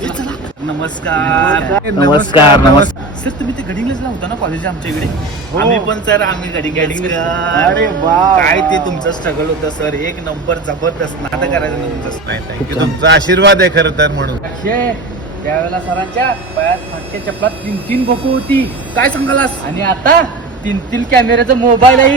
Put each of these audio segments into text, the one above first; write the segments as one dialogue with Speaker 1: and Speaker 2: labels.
Speaker 1: नमस्कार
Speaker 2: नमस्कार नमस्कार.
Speaker 1: सर तुम्ही ते गडिंगलाच होता ना कॉलेज आमच्या इकडे.
Speaker 3: आम्ही पण सर आम्ही गडिंग
Speaker 2: अरे वा.
Speaker 3: काय ते तुमचं स्ट्रगल होतं सर. एक नंबर जबरदस्त नाटक करायचं ना तुमचं.
Speaker 2: नाही थँक्यू, तुमचा आशीर्वाद आहे खरं तर म्हणून.
Speaker 1: त्यावेळेला सरांच्या पायात फाटक्या चपलात 3 बोकू होती. काय सांगालास? आणि आता 3 कॅमेऱ्याचा मोबाईल आहे.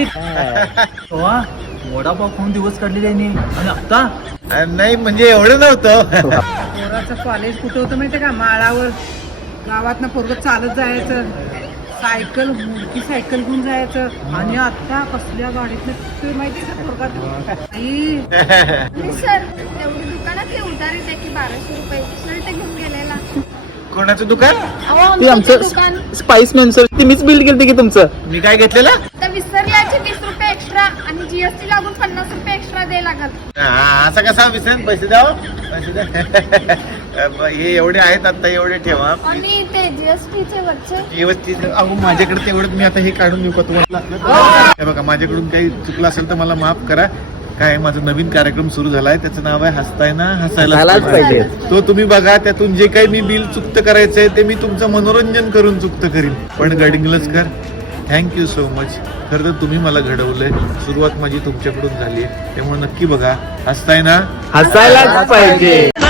Speaker 1: वडापाव खाऊन दिवस काढले त्यांनी. आणि आता
Speaker 2: नाही म्हणजे एवढं नव्हतं.
Speaker 4: पोराचं कॉलेज कुठं होतं माहितीये का? माळावर गावातनं पोरगं चालत जायचं, सायकल मोठी सायकल घेऊन जायचं. आणि आता कसल्या गाडीतनं ते माहिती का पोरगा? आई
Speaker 5: सर एवढी दुकानात हे उधारी द्या की 1200 रुपये शर्ट घेऊन गेलेला.
Speaker 2: कोणाचं दुकान?
Speaker 5: ते आमचं दुकान
Speaker 1: स्पाइसमॅन सर मीच बिल्ड केलं की तुमचं.
Speaker 2: मी काय घेतलेलं?
Speaker 5: तर विसरल्याचे 20 रुपये एक्स्ट्रा आणि जीएसटी लागून 50 रुपये एक्स्ट्रा द्यायला लागल.
Speaker 2: असा कसा विसरेन? पैसे द्यावं. पैसे द्या. हे एवढे आहेत आता, एवढे ठेवा.
Speaker 5: आणि ते जीएसटीचे वरचे
Speaker 2: व्यवस्थित. अहो माझ्याकडे तेवढं मी आता हे काढून देऊ का तुम्हाला? हे बघा माझ्याकडून काही चुकलं असेल तर मला माफ करा. काय माझा नवीन कार्यक्रम सुरू झालाय, त्याचं नाव आहे हसताय ना हसायलाच पाहिजे. तो तुम्ही बघा. त्यातून जे काही मी बिल चुकतं करायचंय ते मी तुमचं मनोरंजन करून चुकतं करीन. पण गडिंग्लजकर थँक्यू सो मच. खरं तर तुम्ही मला घडवलंय. सुरुवात माझी तुमच्याकडून झाली आहे, त्यामुळे नक्की बघा हसताय ना
Speaker 1: हसायलाच पाहिजे.